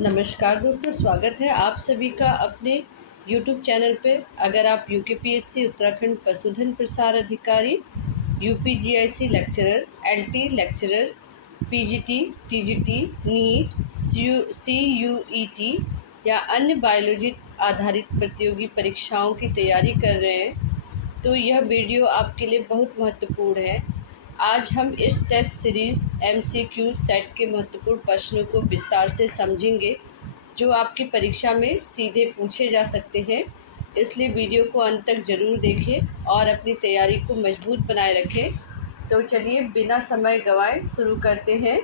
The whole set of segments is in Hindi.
नमस्कार दोस्तों, स्वागत है आप सभी का अपने YouTube चैनल पे। अगर आप यूकेपीएससी उत्तराखंड पशुधन प्रसार अधिकारी, UPGIC lecturer, LT lecturer, PGT, TGT, NEET, CUET या अन्य बायोलॉजी आधारित प्रतियोगी परीक्षाओं की तैयारी कर रहे हैं तो यह वीडियो आपके लिए बहुत महत्वपूर्ण है। आज हम इस टेस्ट सीरीज़ एमसीक्यू सेट के महत्वपूर्ण प्रश्नों को विस्तार से समझेंगे जो आपकी परीक्षा में सीधे पूछे जा सकते हैं। इसलिए वीडियो को अंत तक ज़रूर देखें और अपनी तैयारी को मजबूत बनाए रखें। तो चलिए बिना समय गंवाए शुरू करते हैं।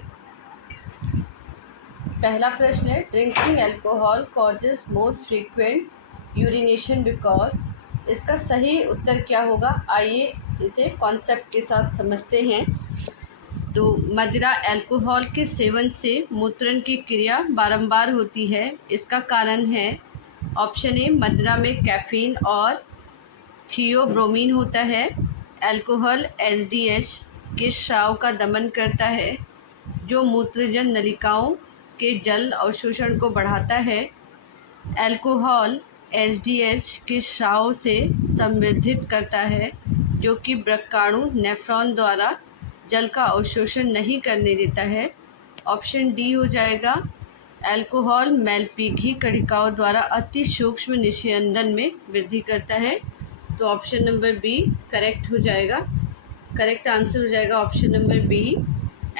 पहला प्रश्न है, drinking alcohol causes more frequent urination because. इसका सही उत्तर क्या होगा, आइए इसे कॉन्सेप्ट के साथ समझते हैं। तो मदिरा अल्कोहल के सेवन से मूत्रण की क्रिया बारंबार होती है। इसका कारण है ऑप्शन ए, मदिरा में कैफीन और थियोब्रोमीन होता है। अल्कोहल एचडीएच के स्राव का दमन करता है जो मूत्रजन नलिकाओं के जल अवशोषण को बढ़ाता है। अल्कोहल एचडीएच के स्राव से संवर्धित करता है जो कि वृक्काणु नेफ्रॉन द्वारा जल का अवशोषण नहीं करने देता है। ऑप्शन डी हो जाएगा। अल्कोहल मैलपीघी कणिकाओं द्वारा अति सूक्ष्म निस्यंदन में वृद्धि करता है। तो ऑप्शन नंबर बी करेक्ट हो जाएगा। करेक्ट आंसर हो जाएगा option number B.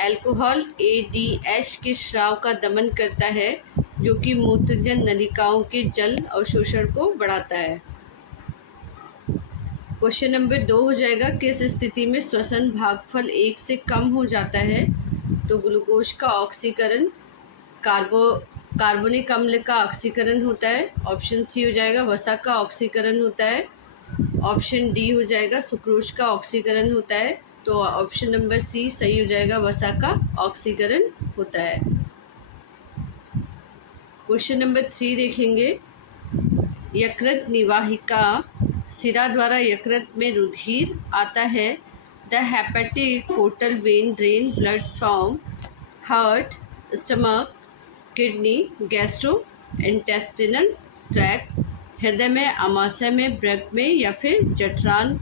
Alcohol ADH के स्राव का दमन करता है जो कि मूत्रजन नलिकाओं के जल अवशोषण को बढ़ाता है। क्वेश्चन नंबर 2 हो जाएगा, किस स्थिति में श्वसन भागफल 1 से कम हो जाता है। तो ग्लूकोज का ऑक्सीकरण, कार्बोनिक अम्ल का ऑक्सीकरण होता है। ऑप्शन सी हो जाएगा, वसा का ऑक्सीकरण होता है। ऑप्शन डी हो जाएगा, सुक्रोज का ऑक्सीकरण होता है। तो ऑप्शन नंबर सी सही हो जाएगा, वसा का ऑक्सीकरण होता है। क्वेश्चन नंबर 3 देखेंगे, यकृत निवाहिका सिरा द्वारा यकृत में रुधिर आता है। The hepatic portal vein drain blood from heart, stomach, kidney, gastro intestinal tract, हृदय में, आमाशय में, ब्रक में या फिर जठरान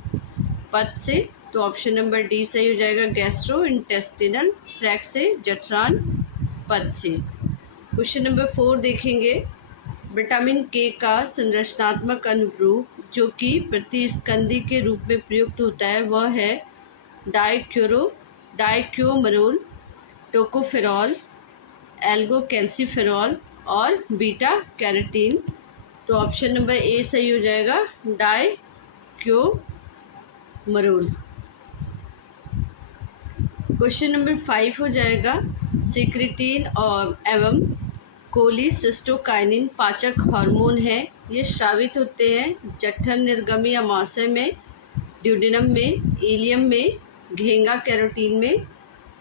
पथ से। तो ऑप्शन नंबर डी सही हो जाएगा, गैस्ट्रो इंटेस्टिनल ट्रैक्ट से, जठरान पथ से। क्वेश्चन नंबर 4 देखेंगे, विटामिन के का संरचनात्मक अनुरूप जो कि प्रतिस्कंदी के रूप में प्रयुक्त होता है वह है डाइक्योमरोल, टोकोफेरॉल, एल्गोकैल्सिफेरॉल और बीटा कैरोटीन। तो ऑप्शन नंबर ए सही हो जाएगा, डाइक्योमरोल। क्वेश्चन नंबर 5 हो जाएगा, सिक्रिटीन और एवं कोलिसिस्टोकाइनिन पाचक हार्मोन है। ये स्रावित होते हैं जठर निर्गमी आमाशय में, ड्यूडेनम में, इलियम में, घेंगा कैरोटीन में।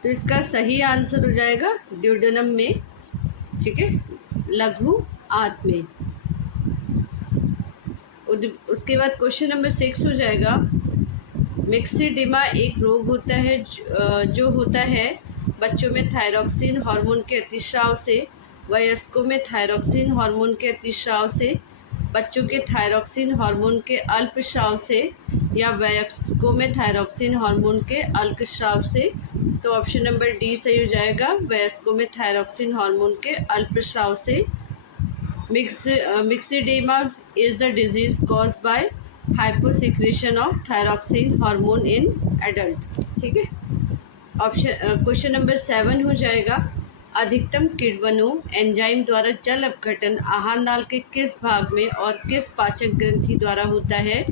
तो इसका सही आंसर हो जाएगा ड्यूडेनम में, ठीक है, लघु आंत में। उसके बाद क्वेश्चन नंबर 6 हो जाएगा, मिक्सिडिमा एक रोग होता है जो होता है बच्चों में थायरॉक्सिन हार्मोन के अतिस्राव से, वयस्कों में थायरॉक्सिन हार्मोन के अतिस्राव से, बच्चों के थायरॉक्सिन हार्मोन के अल्पस्राव से या वयस्कों में थायरॉक्सिन हार्मोन के अल्पस्राव से। तो ऑप्शन नंबर डी सही हो जाएगा, वयस्कों में थायरॉक्सिन हार्मोन के अल्पस्राव से। Myxoedema is the disease cause by hyposecretion of thyroxine hormone in adult, ठीक है। ऑप्शन क्वेश्चन नंबर 7 हो जाएगा, अधिकतम किण्वों एंजाइम द्वारा जल अपघटन आहार नाल के किस भाग में और किस पाचक ग्रंथि द्वारा होता है।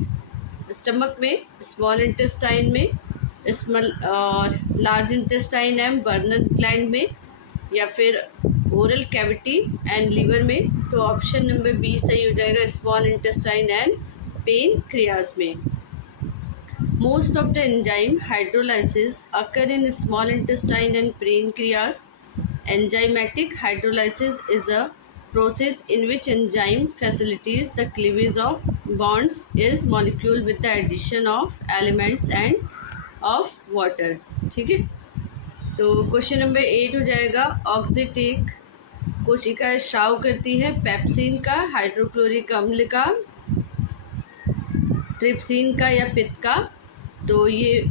स्टमक में, स्मॉल इंटेस्टाइन में, स्मॉल और large intestine and burner gland में या फिर ओरल कैविटी एंड लीवर में। तो ऑप्शन नंबर बी सही हो जाएगा, स्मॉल इंटेस्टाइन एंड पेनक्रियास में। Most of the enzyme hydrolysis occur in small intestine and pancreas. Enzymatic hydrolysis is a process in which enzyme facilitates the cleavage of bonds is molecule with the addition of elements and of water, ठीक है। तो क्वेश्चन नंबर 8 हो जाएगा, ऑक्सीटिक कोशिका स्राव करती है? पेप्सिन का, हाइड्रोक्लोरिक अम्ल का, ट्रिप्सिन का या पित्त का? तो ये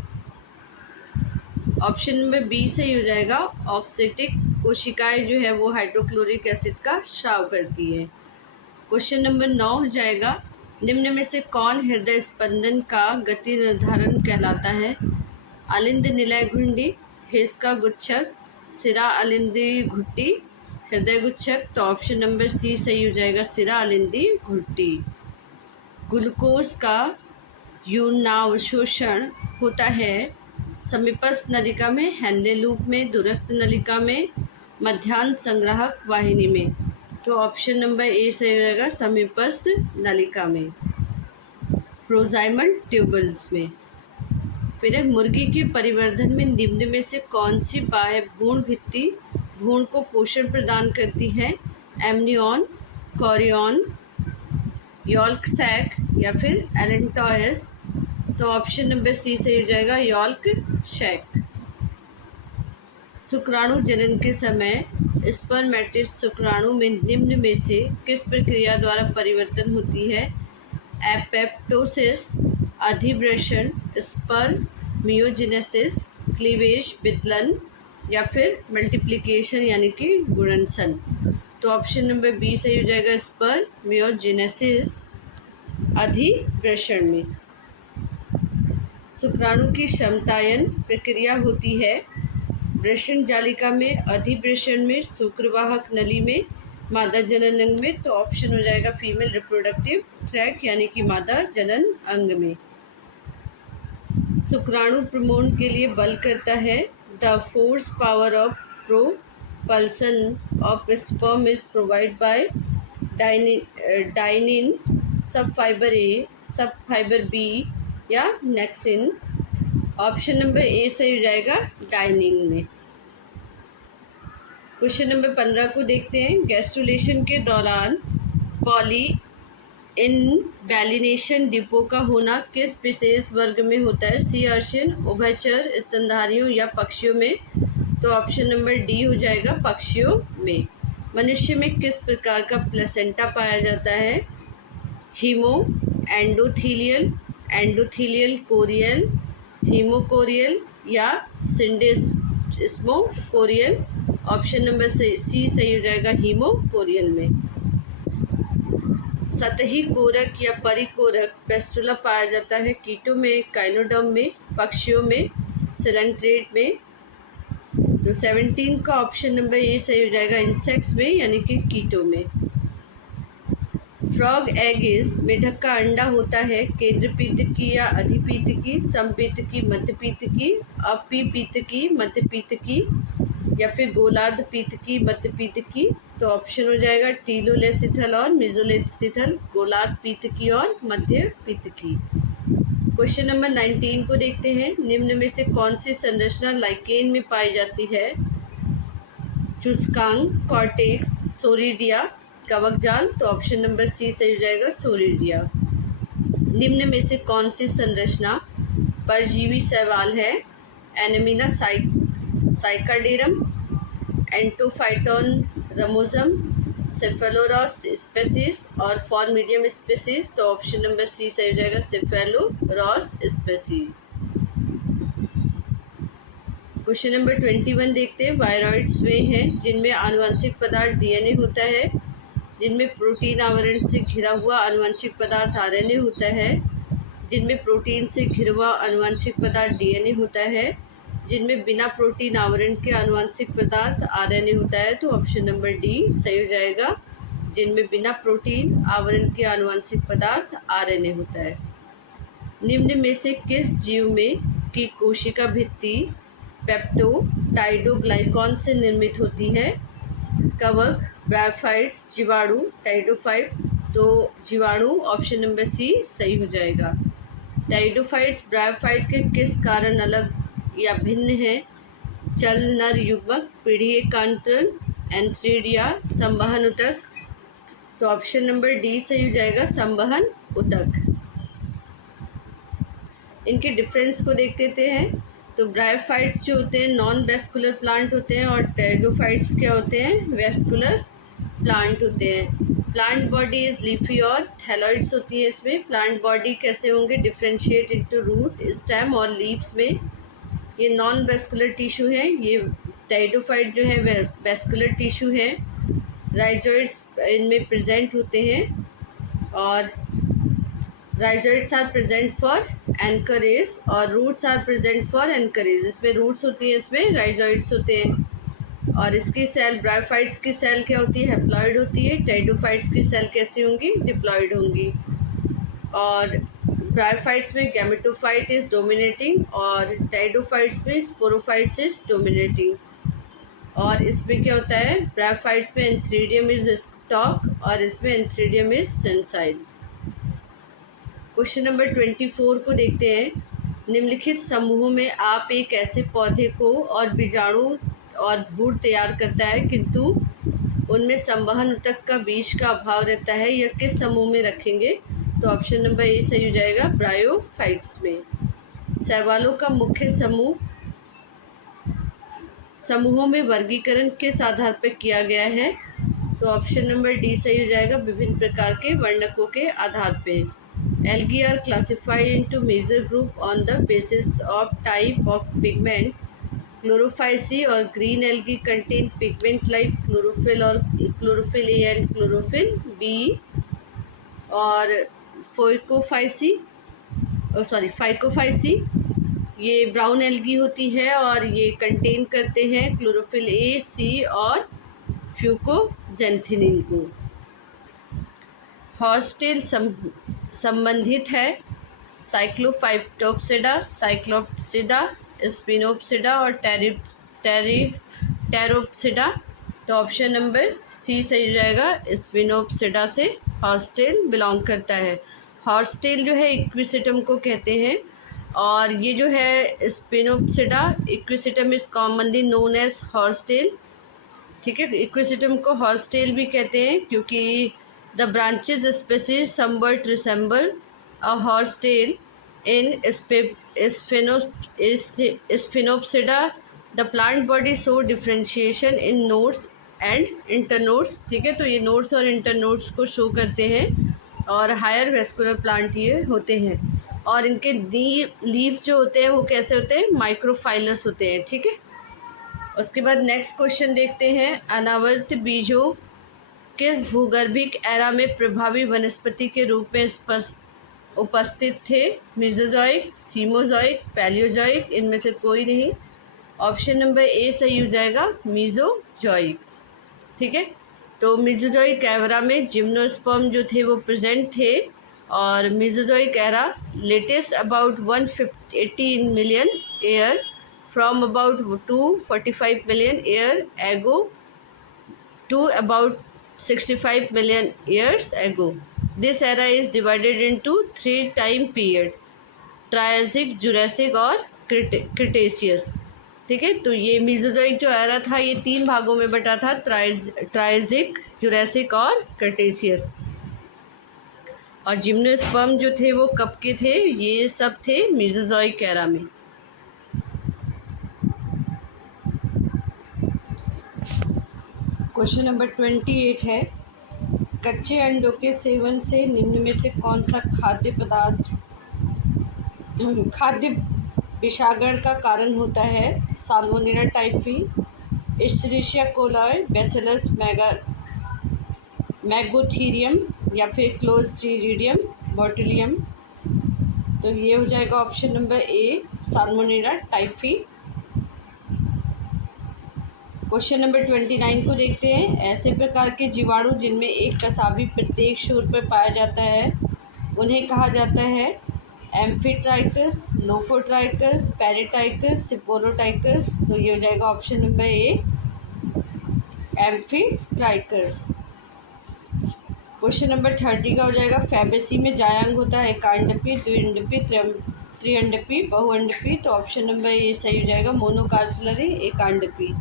ऑप्शन नंबर बी सही हो जाएगा। ऑक्सीटिक कोशिकाएं जो है वो हाइड्रोक्लोरिक एसिड का स्राव करती है। क्वेश्चन नंबर 9 हो जाएगा, निम्न में से कौन हृदय स्पंदन का गति निर्धारण कहलाता है? अलिंद निलय घुंडी, हिस का गुच्छक, सिरा अलिंदी घुट्टी, हृदय गुच्छक? तो ऑप्शन नंबर सी सही हो जाएगा, सिरा अलिंदी घुट्टी। ग्लूकोज का यूनावशोषण होता है समीपस्थ नलिका में, हेनले लूप में, दूरस्थ नलिका में, मध्याह्न संग्राहक वाहिनी में? तो ऑप्शन नंबर ए सही हो जाएगा, समीपस्थ नलिका में, प्रोजाइमल ट्यूबल्स में। फिर है, मुर्गी के परिवर्धन में निम्न में से कौन सी बाह्य भ्रूण भित्ति भ्रूण को पोषण प्रदान करती है? एमनियन, कोरियन, यॉल्क सैक या फिर एलेंटॉयस? तो ऑप्शन नंबर सी सही हो जाएगा, यॉल्क सैक। शुक्राणु जनन के समय स्पर्मेटिड शुक्राणु में निम्न में से किस प्रक्रिया द्वारा परिवर्तन होती है? एपेप्टोसिस, अधिवृषण, स्पर्मियोजेनेसिस, क्लीवेज, विदलन या फिर मल्टीप्लिकेशन यानी कि गुणनसन? तो ऑप्शन नंबर बी सही हो जाएगा, स्पर्मियोजेनेसिस, अधिवृषण में। शुक्राणु की क्षमतायन प्रक्रिया होती है वृषण जालिका में, अधिवृषण में, शुक्रवाहक नली में, मादा जनन अंग में? तो ऑप्शन हो जाएगा फीमेल रिप्रोडक्टिव ट्रैक यानी कि मादा जनन अंग में। शुक्राणु प्रमोण के लिए बल करता है? The force power of propulsion of sperm is provide by dynein, सब फाइबर ए, सब फाइबर बी या नेक्सिन? ऑप्शन नंबर ए सही हो जाएगा, डाइनिन में। क्वेश्चन नंबर 15 को देखते हैं। गैस्ट्रुलेशन के दौरान पॉली इनवैलिनेशन डिपो का होना किस विशेष वर्ग में होता है? सी अर्चिन, उभयचर, स्तनधारियों या पक्षियों में? तो ऑप्शन नंबर डी हो जाएगा, पक्षियों में। मनुष्य में किस प्रकार का प्लेसेंटा पाया जाता है? Hemo endothelial, endothelial chorial, hemochorial या सिंडेस्मोकोरियल? ऑप्शन नंबर सी सही हो जाएगा, हीमोकोरियल में। सतही कोरक या परिकोरक पेस्टुला पाया जाता है? कीटों में, काइनोडर्म में, पक्षियों में, सिलेंट्रेट में? तो 17 का ऑप्शन नंबर ए सही हो जाएगा, इंसेक्ट्स में यानी कि कीटों में। फ्रॉग एगिस, मेढक का अंडा होता है केंद्रपीतकी या अधिपीतकी, समपीतकी, मध्यपीतकी, अपीपीतकी, मध्यपीतकी या फिर गोलार्ध पीतकी, मध्यपीतकी? तो ऑप्शन हो जाएगा टीलोलेसिथल और मिजोलेसिथल, गोलार्ध पीतकी और मध्य पीतकी। क्वेश्चन नंबर 19 को देखते हैं। निम्न में से कौन सी संरचना लाइकेन में पाई जाती है? चुस्कांग, कॉर्टेक्स, सोरिडिया, कवक जाल? तो ऑप्शन नंबर सी सही हो जाएगा, सोरिडिया। निम्न में से कौन सी संरचना परजीवी शैवाल है? एनेमिना साइकाडेरम, एंटोफाइटोन रमोजम, सेफेलोरॉस स्पेसीज और फॉर्मिडियम स्पेसीज? तो ऑप्शन नंबर सी सही हो जाएगा, सेफेलोरॉस स्पेसीज। क्वेश्चन नंबर 21 देखते हैं। वायरॉइड्स वे हैं जिनमें आनुवंशिक पदार्थ डीएनए होता है, जिनमें प्रोटीन आवरण से घिरा हुआ आनुवंशिक पदार्थ आरएनए होता है, जिनमें प्रोटीन से घिरा हुआ आनुवंशिक पदार्थ डीएनए होता है, जिनमें बिना प्रोटीन आवरण के आनुवंशिक पदार्थ आरएनए होता है? तो ऑप्शन नंबर डी सही हो जाएगा, जिनमें बिना प्रोटीन आवरण के आनुवंशिक पदार्थ आरएनए होता है। निम्न में से किस जीव में की कोशिका भित्ति पेप्टोटाइडोग्लाइकॉन से निर्मित होती है? कवक, ब्रायोफाइट्स, जीवाणु, टाइडोफाइट? तो जीवाणु, ऑप्शन नंबर सी सही हो जाएगा। टाइडोफाइट्स ब्रायोफाइट के किस कारण अलग या भिन्न है? चल नर युग्मक, पीढ़ी एकांतरण, एंथ्रीडिया, संवहन ऊतक? तो ऑप्शन नंबर डी सही हो जाएगा, संवहन ऊतक। इनके डिफरेंस को देख लेते हैं। तो ब्रायोफाइट्स जो होते हैं नॉन वेस्कुलर प्लांट होते हैं और टेरिडोफाइट्स क्या होते हैं? वेस्कुलर प्लांट होते हैं। प्लांट बॉडी इज़ लीफी और थैलॉइड्स होती है इसमें। प्लांट बॉडी कैसे होंगे? डिफ्रेंशिएट इनटू रूट, स्टेम और लीव्स में। ये नॉन वेस्कुलर टिश्यू है। ये टेरिडोफाइट जो है वह वेस्कुलर टिश्यू है। राइजोइड्स इनमें प्रेजेंट होते हैं और rhizoids are present for anchorage और roots are present for anchorage. इसमें रूट्स होती है, इसमें राइजोइड्स होते हैं। और इसकी सेल, ब्रायोफाइट्स की सेल क्या होती है? हैप्लॉइड होती है। टेरिडोफाइट्स की सेल कैसी होंगी? डिप्लॉइड होंगी। और ब्रायोफाइट्स में गैमेटोफाइट इज डोमिनेटिंग और टेरिडोफाइट्स में स्पोरोफाइट्स इज डोमिनेटिंग। और इसमें क्या होता है? ब्रायोफाइट्स में एंथ्रीडियम इज स्टॉक और इसमें एंथ्रीडियम इज सेंसाइल। क्वेश्चन नंबर 24 को देखते हैं। निम्नलिखित समूहों में आप एक ऐसे पौधे को और बीजाणु और भूर तैयार करता है किंतु उनमें संवहन ऊतक का बीज का अभाव रहता है, यह किस समूह में रखेंगे? तो ऑप्शन नंबर ए सही हो जाएगा, ब्रायोफाइट्स में। शैवालों का मुख्य समूहों में वर्गीकरण किस आधार पर किया गया है? तो ऑप्शन नंबर डी सही हो जाएगा, विभिन्न प्रकार के वर्णकों के आधार पे। Algae are classified into major group on the basis of type of pigment. Chlorophyceae or green algae contain pigment like chlorophyll or chlorophyll A and chlorophyll B. और Phycophyceae ये ब्राउन एल्गी होती है और ये कंटेन करते हैं क्लोरोफिल ए, सी और फ्यूकोजेंथिनिन को। हॉर्सटेल संबंधित है साइक्लोफाइटोप्सिडा, साइक्लोप्सिडा, स्पिनोप्सिडा और टेरोप्सिडा। तो ऑप्शन नंबर सी सही हो जाएगा, स्पिनोप्सिडा से हॉर्सटेल बिलोंग करता है। हॉर्सटेल जो है इक्विसिटम को कहते हैं और ये जो है sphenopsida, equisetum is commonly known as horsetail. ठीक है, इक्विसिटम को हॉर्सटेल भी कहते हैं क्योंकि the branches species somewhat resemble a horsetail. In Sphenopsida, the plant body show differentiation in nodes and internodes. ठीक है, तो ये नोड्स और इंटरनोड्स को शो करते हैं और हायर वेस्कुलर प्लांट ये होते हैं। और इनके लीव्स जो होते हैं वो कैसे होते हैं? माइक्रोफाइलस होते हैं। ठीक है, उसके बाद नेक्स्ट क्वेश्चन देखते हैं। अनावर्त बीजों किस भूगर्भिक एरा में प्रभावी वनस्पति के रूप में उपस्थित थे? मेसोजोइक, सीमोजोइक, पैलियोजोइक, इनमें से कोई नहीं। ऑप्शन नंबर ए सही हो जाएगा, मेसोजोइक। ठीक है, तो मेसोजोइक एरा में जिम्नोस्पर्म जो थे वो प्रेजेंट थे और Mesozoic era latest about 118 million year from about 245 million year ago to about 65 million years ago. This era is divided into 3 time period: Triassic, Jurassic और Cretaceous। ठीक है, तो ये मेसोजोइक जो एरा था ये 3 भागों में बटा था, ट्रायसिक, जुरासिक और क्रिटेशियस। और जिम्नोस्पर्म जो थे वो कब के थे? ये सब थे मेसोजोइक एरा में। क्वेश्चन नंबर 28 है। कच्चे अंडों के सेवन से निम्न में से कौन सा खाद्य विषागण का कारण होता है? साल्मोनेला टाइफी, एस्चेरिशिया कोलाई, बैसिलस मैगोथीरियम या फिर क्लोस्ट्रीडियम बोटुलियम। तो ये हो जाएगा option number A, salmonella typhi. Question number 29 को देखते हैं। ऐसे प्रकार के जीवाणु जिनमें एक कसाबी प्रत्येक छोर पर पाया जाता है उन्हें कहा जाता है एम्फीट्राइकस, लोफोट्राइकस, पेरिटाइकस, सिपोरोटाइकस। तो ये हो जाएगा option number A, amphitrichous. Question number 30 का हो जाएगा। फैबेसी में जायांग होता है एकांडपी, द्विअंडपी, त्रिअंडपी, बहुअंडपी। तो ऑप्शन नंबर ए सही हो जाएगा, मोनोकार्पलरी एकांडपी।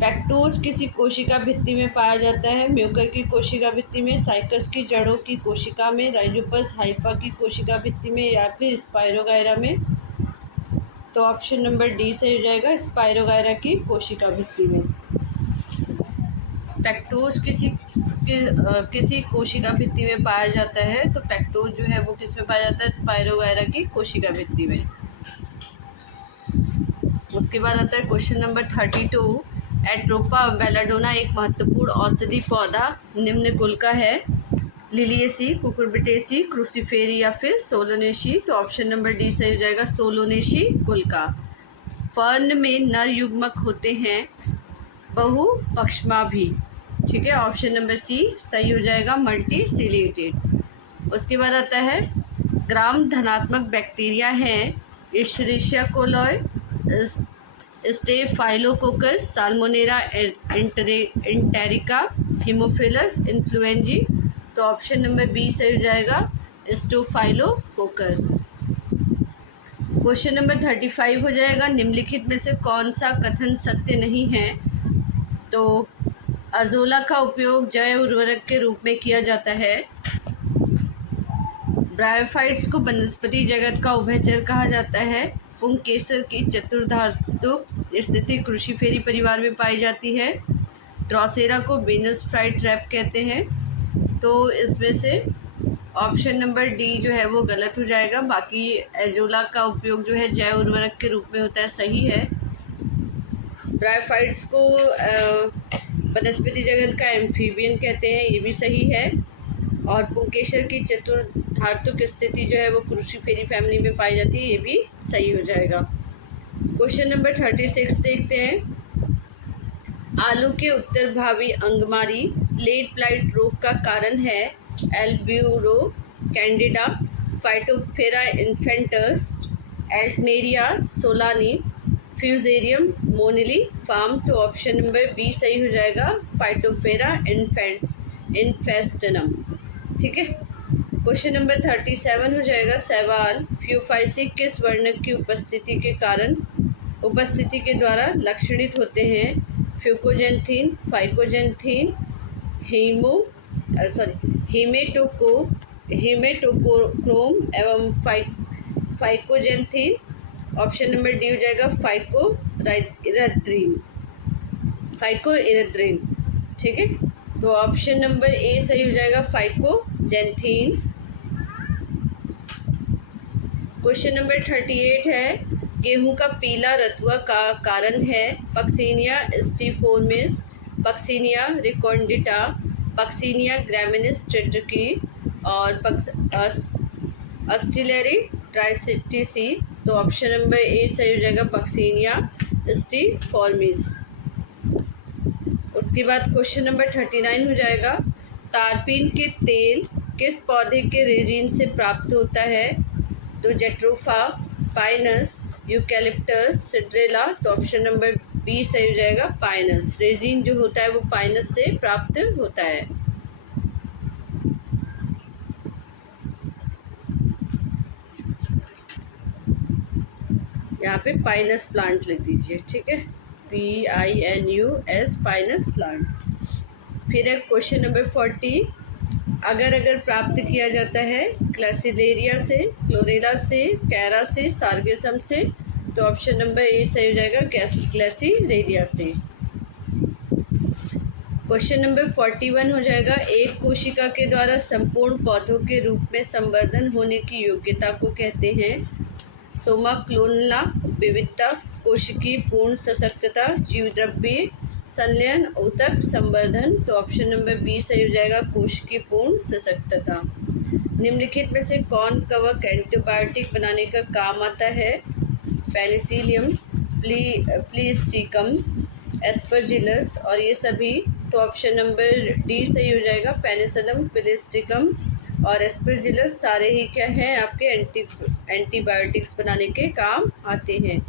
लैक्टोज किसी कोशिका भित्ति में पाया जाता है? म्यूकर की कोशिका भित्ति में, साइकस की जड़ों की कोशिका में, राइजोपस हाइफा की कोशिका भित्ति में या फिर स्पाइरोगायरा में। तो ऑप्शन नंबर डी सही हो जाएगा, स्पाइरोगायरा की कोशिका भित्ति में। टैक्टोज किसी कोशिका भित्ति में पाया जाता है, तो टैक्टोज जो है वो किस में पाया जाता है? स्पाइरोगायरा की कोशिका भित्ति में। उसके बाद आता है क्वेश्चन नंबर 32। एट्रोपा बेलाडोना एक महत्वपूर्ण औषधि पौधा निम्न कुल का है? लिलिएसी, कुकुरबिटेसी, क्रूसीफेरी या फिर सोलोनेसी। तो ऑप्शन नंबर डी सही हो जाएगा, सोलोनेसी कुल का। फर्न में नर युग्मक होते हैं, बहु पक्षमा भी। ठीक है, ऑप्शन नंबर सी सही हो जाएगा, मल्टी सिलिएटेड। उसके बाद आता है ग्राम धनात्मक बैक्टीरिया हैं Escherichia coli, Staphylococcus, Salmonella enterica, Haemophilus influenzae. तो ऑप्शन नंबर बी सही हो जाएगा, स्टेफाइलोकोकस। क्वेश्चन नंबर 35 हो जाएगा, निम्नलिखित में से कौन सा कथन सत्य नहीं है? तो अजोला का उपयोग जैव उर्वरक के रूप में किया जाता है। ब्रायोफाइट्स को वनस्पति जगत का उभयचर कहा जाता है। पुंकेसर की चतुर्धातु स्थिति क्रूसीफेरी परिवार में पाई जाती है। ड्रॉसेरा को वीनस फ्लाई ट्रैप कहते हैं। तो इसमें से ऑप्शन नंबर डी जो है वो गलत हो जाएगा। बाकी एजोला का उपयोग जो है जैव उर्वरक के रूप में होता है, सही है। ब्रायोफाइट्स को वनस्पति जगत का एम्फीबियन कहते हैं, ये भी सही है। और पुंकेसर की चतुर्धातुक स्थिति जो है वो क्रूसीफेरी फैमिली में पाई जाती है, ये भी सही हो जाएगा। क्वेश्चन नंबर 36 देखते हैं। आलू के उत्तर भावी अंगमारी लेट ब्लाइट रोग का कारण है एल्ब्यूरो कैंडिडा, फाइटोफेरा इन्फेंटस, एल्टनेरिया सोलानी, फ्यूजेरियम मोनिली फार्म। तो ऑप्शन नंबर बी सही हो जाएगा, फाइटोफेरा इन्फेस्टनम। ठीक है, क्वेश्चन नंबर 37 हो जाएगा। सवाल, फ्यूफाइसी किस वर्णक की उपस्थिति के द्वारा लक्षणित होते हैं? फ्यूकोजेंथीन, फाइकोजेंथीन, हेमेटोक्रोम एवं फाइकोजेंथीन। ऑप्शन नंबर डी हो जाएगा, फाइकोइरेथ्रिन। ठीक है, तो ऑप्शन नंबर ए सही हो जाएगा, फाइकोजेंथीन। क्वेश्चन नंबर 38 है, गेहूं का पीला रतुआ का कारण है पक्सीनिया स्टिफोर्मिस, पक्सीनिया रिकोंडिटा, पक्सीनिया ग्रामिनिस टेट्रिकी और अस्टिलेरी ट्राइसिटिसी। तो ऑप्शन नंबर ए सही हो जाएगा, पक्सीनिया स्टिफोर्मिस। उसके बाद क्वेश्चन नंबर 39 हो जाएगा। तारपीन के तेल किस पौधे के रेजिन से प्राप्त होता है? तो जेट्रोफा, पाइनस, यूकैलिप्टस, सिड्रेला। तो ऑप्शन नंबर बी सही हो जाएगा, पाइनस। रेजिन जो होता है वो पाइनस से प्राप्त होता है। यहाँ पे पाइनस प्लांट लिख दीजिए। ठीक है, PINUS, पाइनस प्लांट। फिर है क्वेश्चन नंबर 40। अगर प्राप्त किया जाता है क्लैसिलेरिया से, क्लोरेला से, कैरा से, सार्गेसम से। तो ऑप्शन नंबर ए सही हो जाएगा, क्लैसिलेरिया से। क्वेश्चन नंबर 41 हो जाएगा। एक कोशिका के द्वारा संपूर्ण पौधों के रूप में संवर्धन होने की योग्यता को कहते हैं? सोमा क्लोनला, विविधता, कोशिकीय पूर्ण सशक्तता, जीवद्रव्य संलयन, ऊतक संवर्धन। तो ऑप्शन नंबर बी सही हो जाएगा, कोशिकीय पूर्ण सशक्तता। निम्नलिखित में से कौन कवक एंटीबायोटिक बनाने का काम आता है? पेनिसिलियम, प्लीस्टिकम, एस्परजिलस और ये सभी। तो ऑप्शन नंबर डी सही हो जाएगा, पेनिसिलियम, प्लीस्टिकम और एस्परजिलस सारे ही क्या हैं आपके एंटीबायोटिक्स बनाने के काम आते हैं।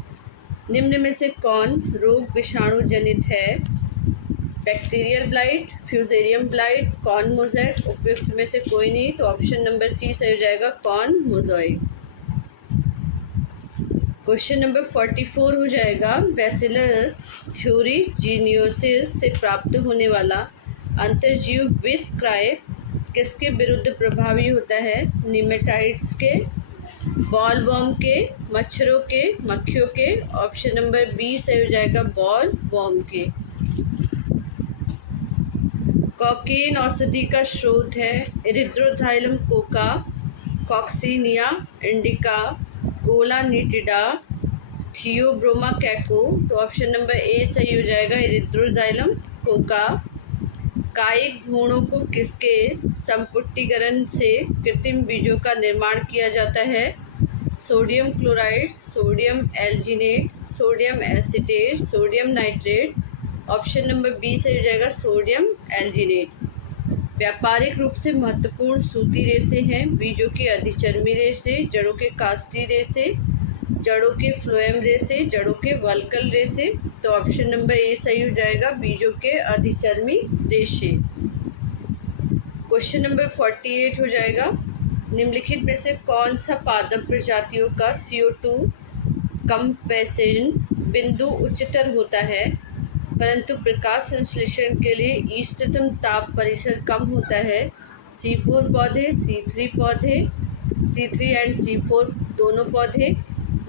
निम्न में से कौन रोग विषाणु जनित है? Bacterial blight, fusarium blight, corn mosaic. उपयुक्त में से कोई नहीं, तो ऑप्शन नंबर सी सही हो जाएगा, कॉर्न मोज़ेक। क्वेश्चन नंबर 44 हो जाएगा। बैसिलस थ्यूरीजिनियोसिस से प्राप्त होने वाला अंतर्जीव विष क्राय किसके विरुद्ध प्रभावी होता है? निमेटाइड्स के, बॉल वॉर्म के, मच्छरों के, मक्खियों के। ऑप्शन नंबर बी सही हो जाएगा, बॉल वॉर्म के। कोकीन औषधि का स्रोत है। इरिथ्रोथाइलम कोका, कॉक्सीनिया इंडिका, गोला निटिडा, थियोब्रोमा कैको। तो ऑप्शन नंबर ए सही हो जाएगा, इरिथ्रोजाइलम कोका। कायिक भ्रूणों को किसके संपुटीकरण से कृत्रिम बीजों का निर्माण किया जाता है? Sodium chloride, sodium alginate, sodium acetate, sodium nitrate. Option number B सही हो जाएगा, सोडियम एल्जिनेट। व्यापारिक रूप से महत्वपूर्ण सूती रेशे हैं बीजों के अधिचर्मी रेशे, जड़ों के कास्टी रेशे, जड़ों के फ्लोएम रेशे, जड़ों के वल्कल रेशे। तो ऑप्शन नंबर ए सही हो जाएगा, बीजों के अधिचर्मी रेशे। क्वेश्चन नंबर 48 हो जाएगा, निम्नलिखित में से कौन सा पादप प्रजातियों का CO2 कंप्रेशन बिंदु उच्चतर होता है परंतु प्रकाश संश्लेषण के लिए इष्टतम ताप परिसर कम होता है? C4 पौधे, C3 पौधे, C3 एंड C4 दोनों पौधे,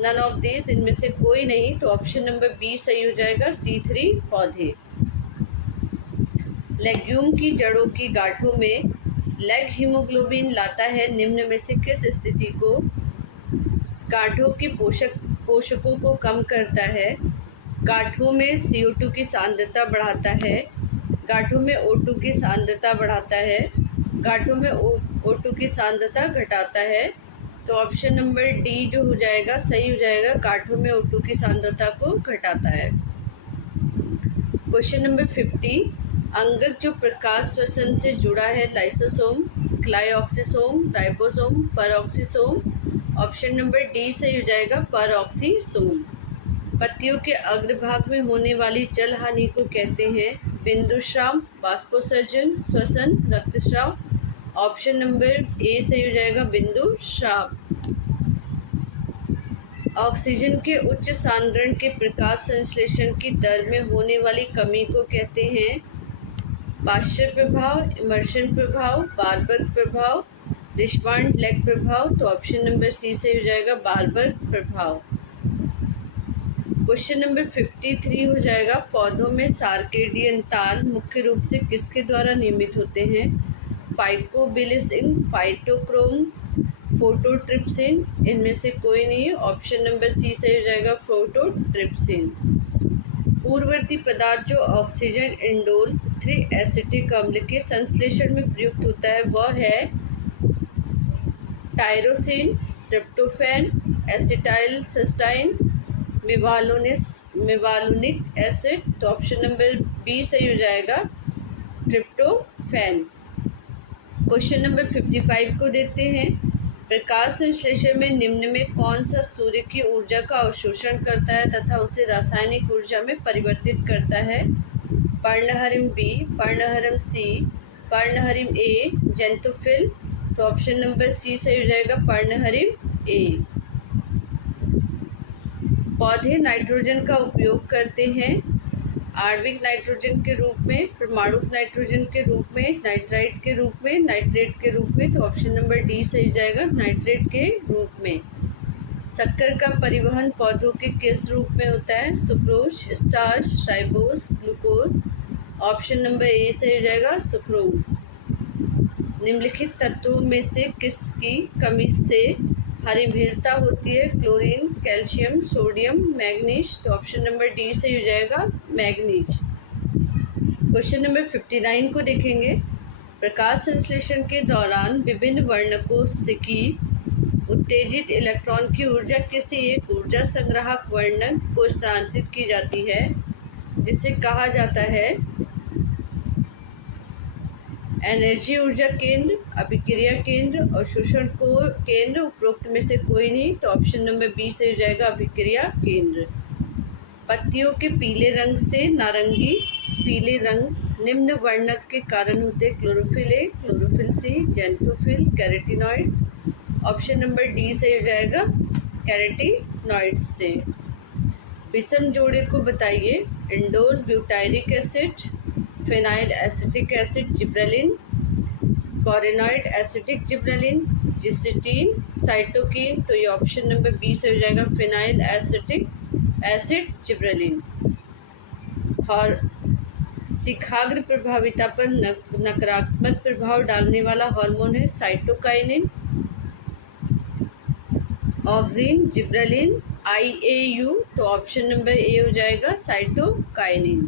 नन ऑफ दीज, इनमें से कोई नहीं। तो ऑप्शन नंबर बी सही हो जाएगा, C3 पौधे। लेग्यूम की जड़ों की गांठों में लेग हीमोग्लोबिन लाता है, निम्न में से किस स्थिति को गांठों के पोषकों को कम करता है? गांठों में CO2 की सांद्रता बढ़ाता है, गांठों में O2 की सांद्रता बढ़ाता है, गांठों में O2 की सांद्रता घटाता है। तो ऑप्शन नंबर डी जो हो जाएगा सही हो जाएगा, गांठों में O2 की सांद्रता को घटाता है। क्वेश्चन नंबर 50, अंगक जो प्रकाश श्वसन से जुड़ा है, lysosome, glyoxysome, ribosome, peroxisome. Option number D सही हो जाएगा, परऑक्सीसोम। पत्तियों के अग्रभाग में होने वाली जल हानि को कहते हैं? बिंदुस्राव, बाष्पोत्सर्जन, श्वसन, रक्तस्राव। ऑप्शन नंबर ए सही हो जाएगा, बिंदुस्राव। ऑक्सीजन के उच्च सांद्रण के प्रकाश संश्लेषण की दर में होने वाली कमी को कहते हैं? पाश्चर प्रभाव, इमर्शन प्रभाव, बारबर्ग प्रभाव, रिचमांड लेग प्रभाव। तो ऑप्शन नंबर सी से हो जाएगा, बारबर्ग प्रभाव। क्वेश्चन नंबर 53 हो जाएगा, पौधों में सार्केडियन ताल मुख्य रूप से किसके द्वारा निर्मित होते हैं? फाइकोबिलिसिन, फाइटोक्रोम, फोटोट्रिप्सिन, इनमें से कोई नहीं है। ऑप्शन नंबर सी से हो जाएगा, फोटोट्रिप्सिन। पूर्ववर्ती पदार्थ जो ऑक्सीजन इंडोल 3 एसिटिक अम्ल के संश्लेषण में प्रयुक्त होता है वह है tyrosine, tryptophan, acetyl cysteine, mevalonic acid. तो ऑप्शन नंबर बी सही हो जाएगा, ट्रिप्टोफैन। क्वेश्चन नंबर 55 को देखते हैं, प्रकाश संश्लेषण में निम्न में कौन सा सूर्य की ऊर्जा का अवशोषण करता है तथा उसे रासायनिक ऊर्जा में परिवर्तित करता है? पर्णहरिम बी, पर्णहरिम सी, पर्णहरिम ए, जेंथोफिल। तो ऑप्शन नंबर सी सही हो जाएगा, पर्णहरिम ए। पौधे नाइट्रोजन का उपयोग करते हैं आणविक नाइट्रोजन के रूप में, परमाणुक नाइट्रोजन के रूप में, नाइट्राइट के रूप में, नाइट्रेट के रूप में। तो ऑप्शन नंबर डी सही हो जाएगा, नाइट्रेट के रूप में। शक्कर का परिवहन पौधों के किस रूप में होता है? Sucrose, starch, ribose, glucose. Option number A सही हो जाएगा, सुक्रोज। निम्नलिखित तत्वों में से किसकी कमी से हरिभीरता होती है? Chlorine, calcium, sodium, manganese. तो ऑप्शन नंबर डी सही हो जाएगा, मैग्नीज। क्वेश्चन नंबर 59 को देखेंगे, प्रकाश संश्लेषण के दौरान विभिन्न वर्णकों से की उत्तेजित इलेक्ट्रॉन की ऊर्जा किसी एक ऊर्जा संग्राहक वर्णक को स्थानांतरित की जाती है जिसे कहा जाता है एनर्जी ऊर्जा केंद्र, अभिक्रिया केंद्र और शोषण को केंद्र। उपरोक्त में से कोई नहीं। तो ऑप्शन नंबर बी से हो जाएगा, अभिक्रिया केंद्र। पत्तियों के पीले रंग से नारंगी पीले रंग निम्न वर्णक के कारण होते? Chlorophyll A, chlorophyll C, xanthophyll, carotenoids. Option number D से हो जाएगा, कैरोटिनॉइड्स से। विषम जोड़े को बताइए। Indole butyric acid, phenyl acetic acid gibberellin, कोरेनॉइड एसिटिक जिब्रेलिन, जिसिटीन, साइटोकिन। तो ये ऑप्शन नंबर बी से हो जाएगा, फिनाइल एसिटिक एसिड जिब्रेलिन। और शिखाग्र प्रभाविता पर नकारात्मक प्रभाव डालने वाला हार्मोन है साइटोकाइनिन, ऑक्सिन, जिब्रेलिन, IAU। तो ऑप्शन नंबर ए हो जाएगा cytokinin.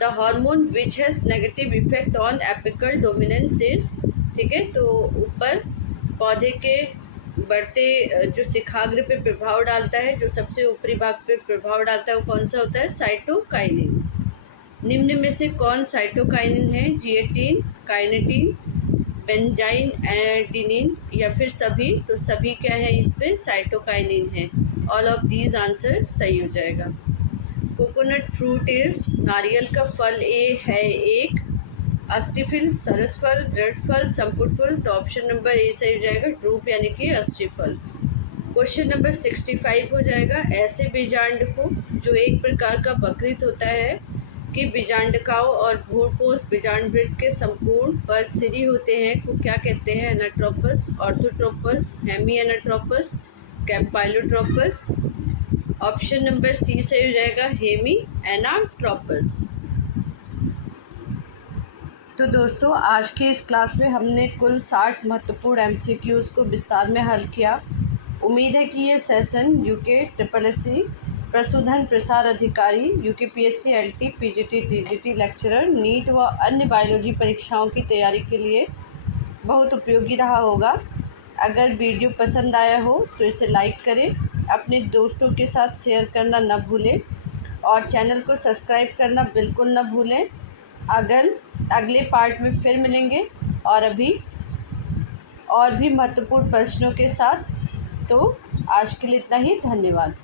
The hormone which has negative effect on apical dominance is, ठीक है, तो ऊपर पौधे के बढ़ते जो शिखाग्र पे प्रभाव डालता है, जो सबसे ऊपरी भाग पे प्रभाव डालता है, वो कौन सा होता है? साइटोकाइनिन। निम्न में से कौन साइटोकाइनिन है? जिएटिन, काइनेटिन, बेंजाइन एडिनिन या फिर सभी? तो सभी क्या है इसमें? साइटोकाइनिन है। ऑल ऑफ दीज आंसर सही हो जाएगा। कोकोनट फ्रूट इज, नारियल का फल है एक, अस्टिफल, सरसफल, दृढ़फल, संपुटफल। तो ऑप्शन नंबर ए सही हो जाएगा, ड्रूप यानी कि अस्टिफल। क्वेश्चन नंबर 65 हो जाएगा। ऐसे बीजांड को जो एक प्रकार का वक्रित होता है कि बीजांडकाओं और भूपोष बीजांडवृत्त के संपूर्ण पर सिरी होते हैं को क्या कहते हैं? Anatropous, orthotropous, hemi anatropous, campylotropous. Option number C से हो जाएगा, हेमी एनाट्रोपस। तो दोस्तों आज की इस क्लास में हमने कुल 60 महत्वपूर्ण MCQs को विस्तार में हल किया। उम्मीद है कि ये सेशन यूके SSSC प्रसूधन प्रसार अधिकारी, UKPSC LT, PGT, TGT lecturer, NEET व अन्य बायोलॉजी परीक्षाओं की तैयारी के लिए बहुत उपयोगी रहा होगा। अगर वीडियो पसंद आया हो तो इसे लाइक करें, अपने दोस्तों के साथ शेयर करना न भूलें और चैनल को सब्सक्राइब करना बिल्कुल न भूलें। अगले पार्ट में फिर मिलेंगे और भी महत्वपूर्ण प्रश्नों के साथ। तो आज के लिए इतना ही, धन्यवाद।